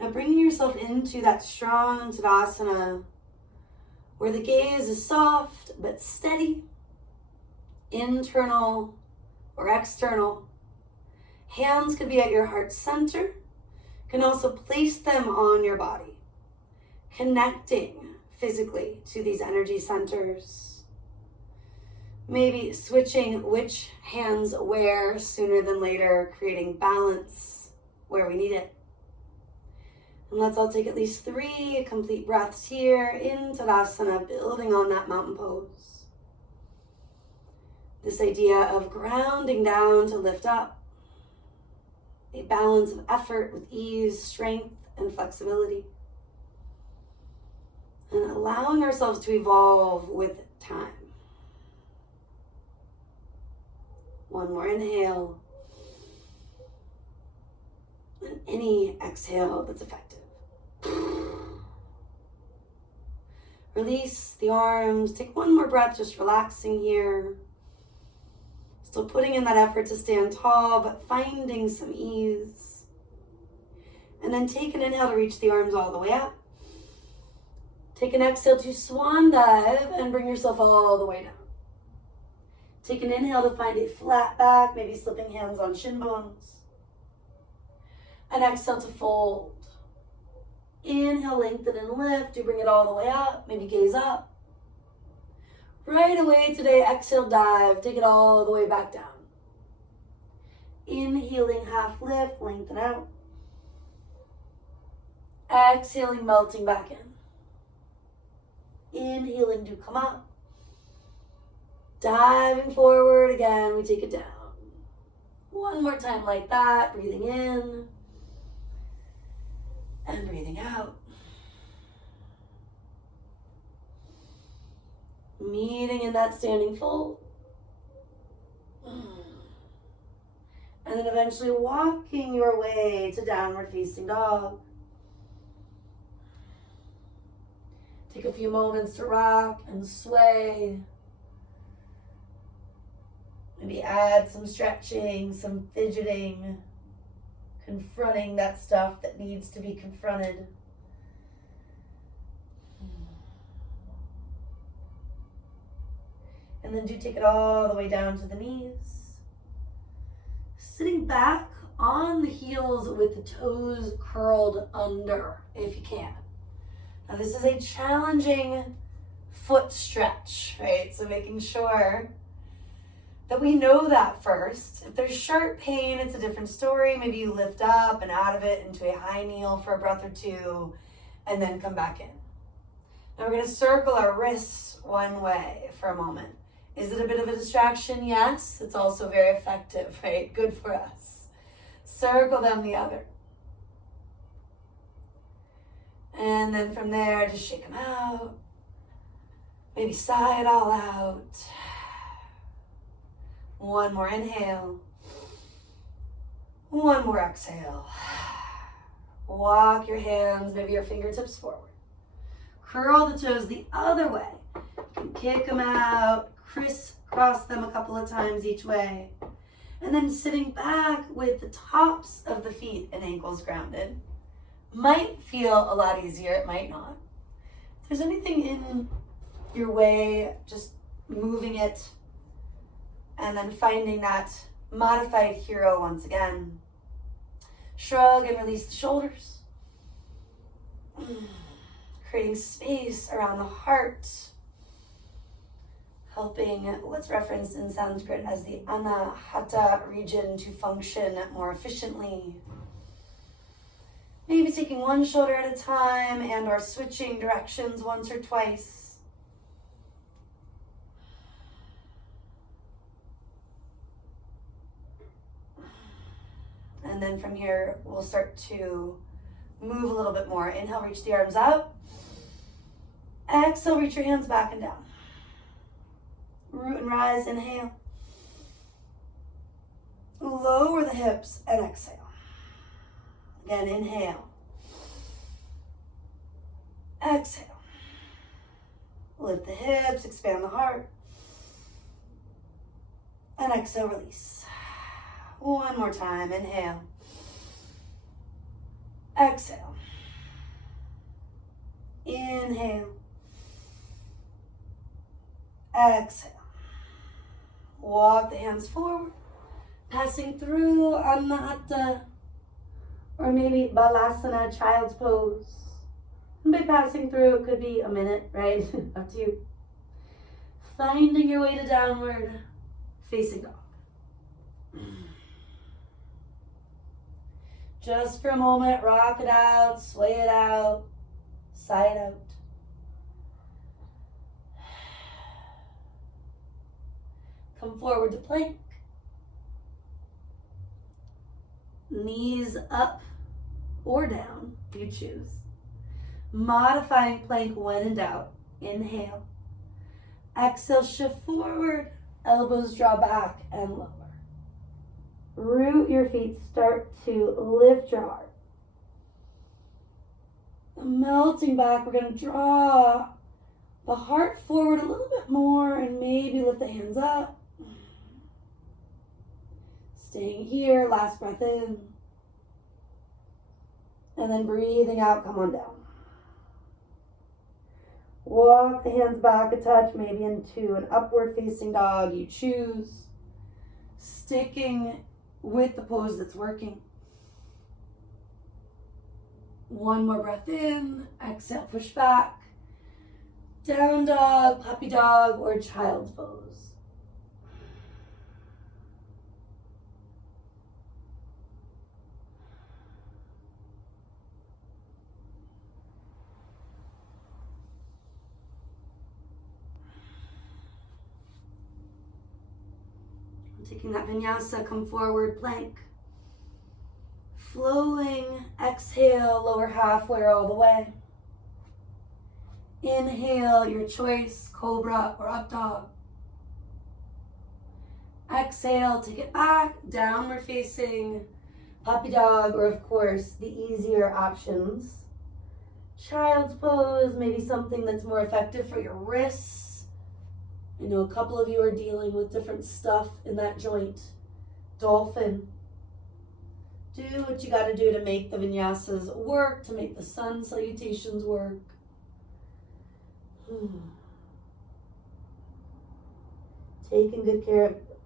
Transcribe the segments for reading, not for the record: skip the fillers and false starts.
Now bringing yourself into that strong Tadasana where the gaze is soft but steady, internal or external. Hands could be at your heart center. You can also place them on your body, connecting physically to these energy centers. Maybe switching which hands where sooner than later, creating balance where we need it. And let's all take at least 3 complete breaths here in Tadasana, building on that mountain pose. This idea of grounding down to lift up. A balance of effort with ease, strength, and flexibility. And allowing ourselves to evolve with time. One more inhale. And any exhale that's effective. Release the arms. Take one more breath, just relaxing here. Still putting in that effort to stand tall, but finding some ease. And then take an inhale to reach the arms all the way up. Take an exhale to swan dive and bring yourself all the way down. Take an inhale to find a flat back, maybe slipping hands on shin bones. An exhale to fold. Inhale, lengthen and lift. You bring it all the way up, maybe gaze up. Right away today, exhale, dive. Take it all the way back down. Inhaling, half lift, lengthen out. Exhaling, melting back in. Inhaling to come up. Diving forward again, we take it down. One more time like that, breathing in and breathing out. Meeting in that standing fold. And then eventually walking your way to downward facing dog. Take a few moments to rock and sway. Maybe add some stretching, some fidgeting, confronting that stuff that needs to be confronted. And then do take it all the way down to the knees. Sitting back on the heels with the toes curled under, if you can. Now this is a challenging foot stretch, right? So making sure that we know that first. If there's sharp pain, it's a different story. Maybe you lift up and out of it into a high kneel for a breath or two, and then come back in. Now we're gonna circle our wrists one way for a moment. Is it a bit of a distraction? Yes, it's also very effective, right? Good for us. Circle them the other. And then from there, just shake them out. Maybe sigh it all out. One more inhale. One more exhale. Walk your hands, maybe your fingertips forward. Curl the toes the other way. Kick them out, crisscross them a couple of times each way. And then sitting back with the tops of the feet and ankles grounded. Might feel a lot easier, it might not. If there's anything in your way, just moving it and then finding that modified hero once again. Shrug and release the shoulders. Creating space around the heart. Helping what's referenced in Sanskrit as the Anahata region to function more efficiently. Maybe taking one shoulder at a time and or switching directions once or twice. And then from here, we'll start to move a little bit more. Inhale, reach the arms up. Exhale, reach your hands back and down. Root and rise, inhale. Lower the hips and exhale. Again, inhale. Exhale. Lift the hips, expand the heart. And exhale, release. One more time, inhale. Exhale. Inhale. Exhale. Walk the hands forward, passing through Anahata, or maybe Balasana, child's pose. And by passing through, it could be a minute, right? Up to you. Finding your way to downward facing dog. Just for a moment, rock it out, sway it out, sigh it out. Come forward to plank. Knees up or down, you choose. Modifying plank when in doubt. Inhale. Exhale, shift forward. Elbows draw back and lower. Root your feet, start to lift your heart. Melting back, we're going to draw the heart forward a little bit more and maybe lift the hands up. Staying here, last breath in. And then breathing out, come on down. Walk the hands back a touch, maybe into an upward facing dog, you choose. Sticking with the pose that's working. One more breath in, exhale, push back. Down dog, puppy dog, or child's pose. Taking that vinyasa, come forward, plank. Flowing, exhale, lower halfway or all the way. Inhale, your choice, cobra or up dog. Exhale, take it back, downward facing, puppy dog, or of course, the easier options. Child's pose, maybe something that's more effective for your wrists. I know a couple of you are dealing with different stuff in that joint. Dolphin. Do what you got to do to make the vinyasas work, to make the sun salutations work. Taking good care of it.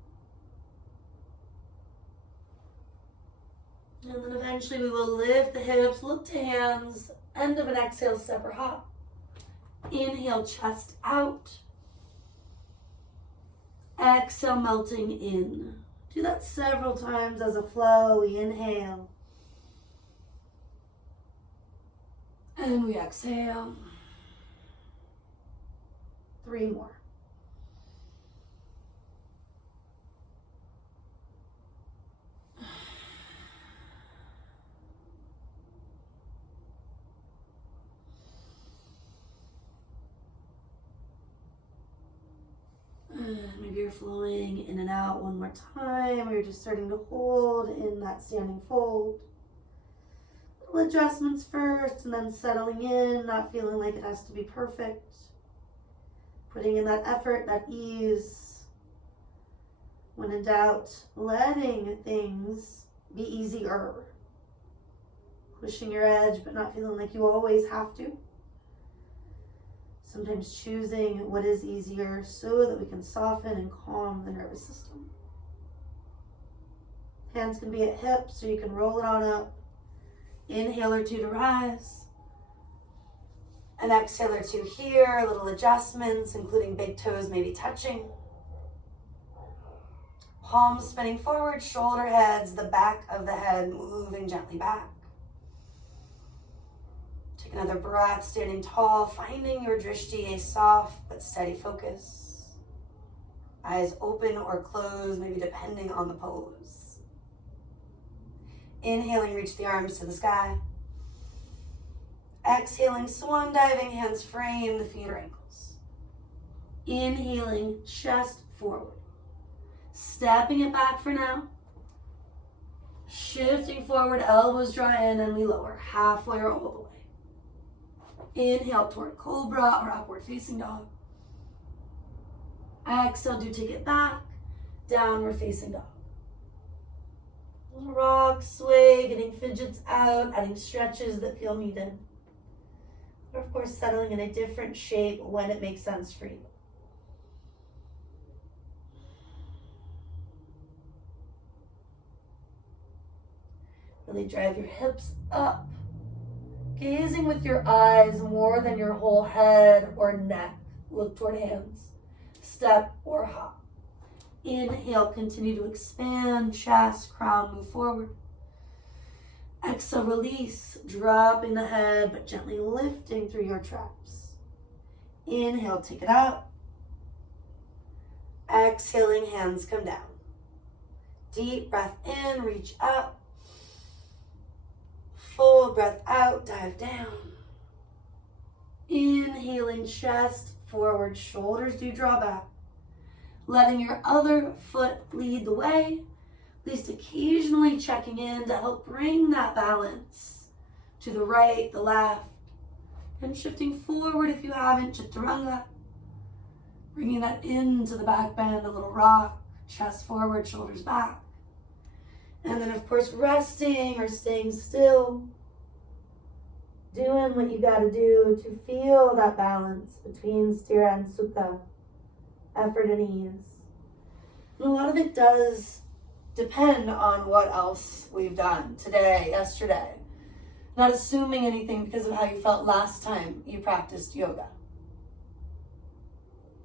And then eventually we will lift the hips, look to hands, end of an exhale, step or hop. Inhale, chest out. Exhale, melting in. Do that several times as a flow. We inhale. And we exhale. 3 more. Maybe you're flowing in and out one more time, or you're just starting to hold in that standing fold. Little adjustments first, and then settling in, not feeling like it has to be perfect. Putting in that effort, that ease. When in doubt, letting things be easier. Pushing your edge, but not feeling like you always have to. Sometimes choosing what is easier so that we can soften and calm the nervous system. Hands can be at hips, so you can roll it on up. Inhale or 2 to rise. An exhale or 2 here, little adjustments, including big toes maybe touching. Palms spinning forward, shoulder heads, the back of the head moving gently back. Take another breath, standing tall, finding your drishti, a soft but steady focus. Eyes open or closed, maybe depending on the pose. Inhaling, reach the arms to the sky. Exhaling, swan diving, hands frame the feet or ankles. Inhaling, chest forward. Stepping it back for now. Shifting forward, elbows draw in, and we lower halfway or all the way. Inhale toward cobra or upward facing dog. Exhale, do take it back, downward facing dog. Little rock, sway, getting fidgets out, adding stretches that feel needed. But of course, settling in a different shape when it makes sense for you. Really drive your hips up, gazing with your eyes more than your whole head or neck. Look toward hands, step or hop. Inhale, continue to expand, chest, crown, move forward. Exhale, release, dropping the head, but gently lifting through your traps. Inhale, take it out. Exhaling, hands come down. Deep breath in, reach up. Full breath out, dive down. Inhaling, chest forward, shoulders do draw back. Letting your other foot lead the way, at least occasionally checking in to help bring that balance to the right, the left, and shifting forward if you haven't, chaturanga. Bringing that into the back bend, a little rock, chest forward, shoulders back. And then of course resting or staying still, doing what you gotta do to feel that balance between sthira and sukha, effort and ease. And a lot of it does depend on what else we've done today, yesterday. Not assuming anything because of how you felt last time you practiced yoga.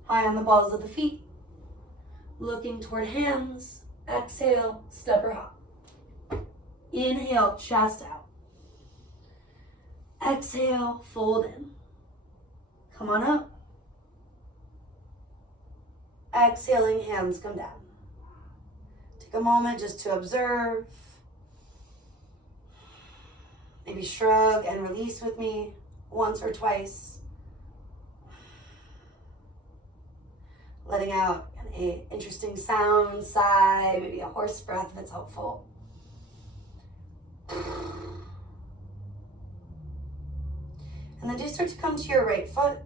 High on the balls of the feet, looking toward hands. Exhale, step or hop. Inhale, chest out. Exhale, fold in. Come on up. Exhaling, hands come down. Take a moment just to observe. Maybe shrug and release with me once or twice. Letting out an interesting sound, sigh, maybe a horse breath if it's helpful. And then do start to come to your right foot.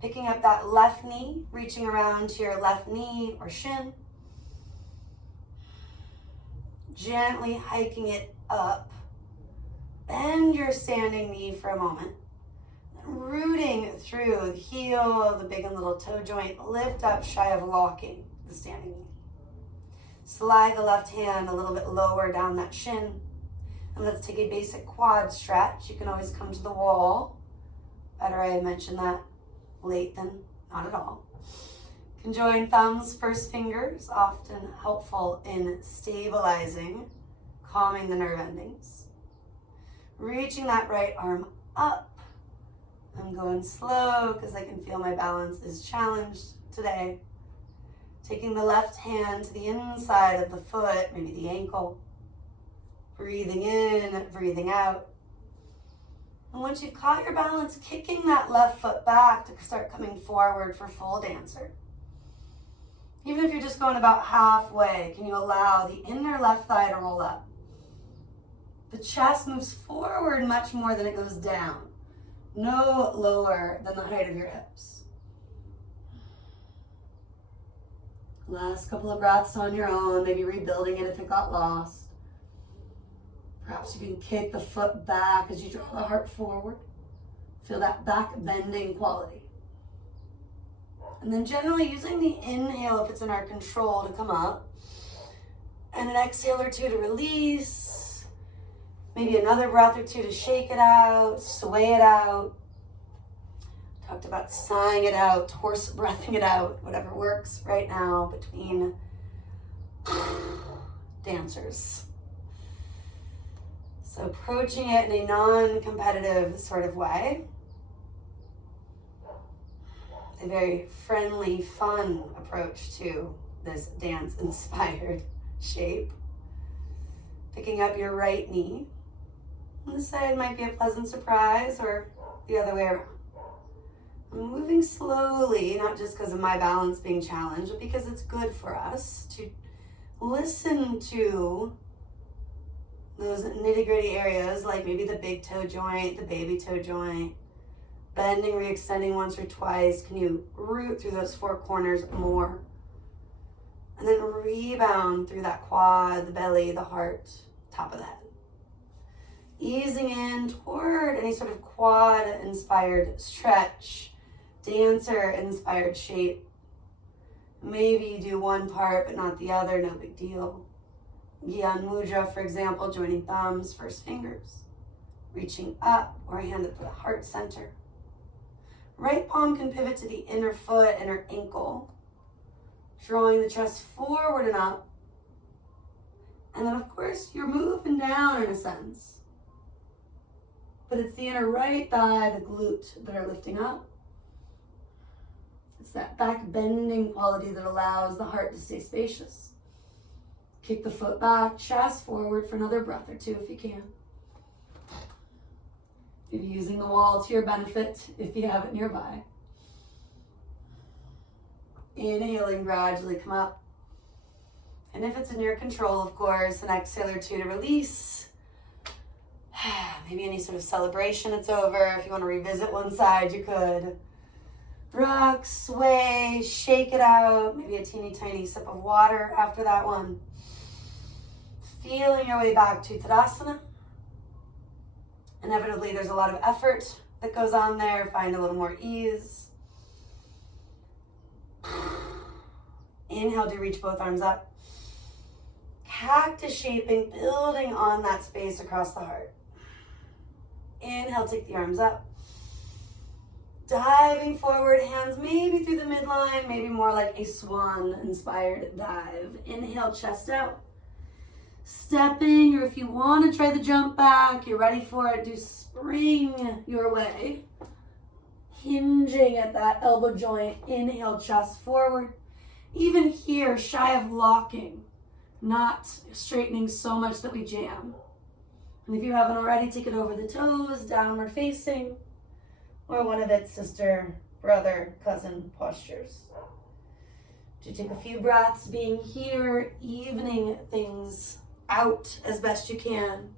Picking up that left knee, reaching around to your left knee or shin. Gently hiking it up. Bend your standing knee for a moment. Rooting through the heel of the big and little toe joint. Lift up shy of locking the standing knee. Slide the left hand a little bit lower down that shin. And let's take a basic quad stretch. You can always come to the wall. Better I mentioned that late than not at all. You can join thumbs, first fingers, often helpful in stabilizing, calming the nerve endings. Reaching that right arm up. I'm going slow because I can feel my balance is challenged today. Taking the left hand to the inside of the foot, maybe the ankle. Breathing in, breathing out. And once you've caught your balance, kicking that left foot back to start coming forward for full dancer. Even if you're just going about halfway, can you allow the inner left thigh to roll up? The chest moves forward much more than it goes down. No lower than the height of your hips. Last couple of breaths on your own, maybe rebuilding it if it got lost. Perhaps you can kick the foot back as you draw the heart forward. Feel that back bending quality. And then generally using the inhale, if it's in our control, to come up. And an exhale or two to release. Maybe another breath or two to shake it out, sway it out. Talked about sighing it out, horse breathing it out, whatever works right now between dancers. So approaching it in a non-competitive sort of way. A very friendly, fun approach to this dance-inspired shape. Picking up your right knee. On this side might be a pleasant surprise or the other way around. I'm moving slowly, not just because of my balance being challenged, but because it's good for us to listen to those nitty-gritty areas, like maybe the big toe joint, the baby toe joint, bending, re-extending once or twice. Can you root through those four corners more? And then rebound through that quad, the belly, the heart, top of the head. Easing in toward any sort of quad-inspired stretch, dancer-inspired shape. Maybe you do one part but not the other, no big deal. Gyan Mudra, for example, joining thumbs, first fingers, reaching up or hand at the heart center. Right palm can pivot to the inner foot, inner ankle, drawing the chest forward and up. And then, of course, you're moving down in a sense. But it's the inner right thigh, the glute that are lifting up. It's that back bending quality that allows the heart to stay spacious. Kick the foot back, chest forward for another breath or two if you can. Maybe using the wall to your benefit if you have it nearby. Inhaling, gradually come up. And if it's in your control, of course, an exhale or two to release. Maybe any sort of celebration, it's over. If you want to revisit one side, you could. Rock, sway, shake it out. Maybe a teeny tiny sip of water after that one. Feeling your way back to Tadasana. Inevitably, there's a lot of effort that goes on there. Find a little more ease. Inhale to reach both arms up. Cactus shaping, building on that space across the heart. Inhale, take the arms up. Diving forward, hands maybe through the midline, maybe more like a swan-inspired dive. Inhale, chest out. Stepping, or if you want to try the jump back, you're ready for it, do spring your way. Hinging at that elbow joint, inhale, chest forward. Even here, shy of locking, not straightening so much that we jam. And if you haven't already, take it over the toes, downward facing, or one of its sister, brother, cousin postures. Do take a few breaths being here, evening things out as best you can.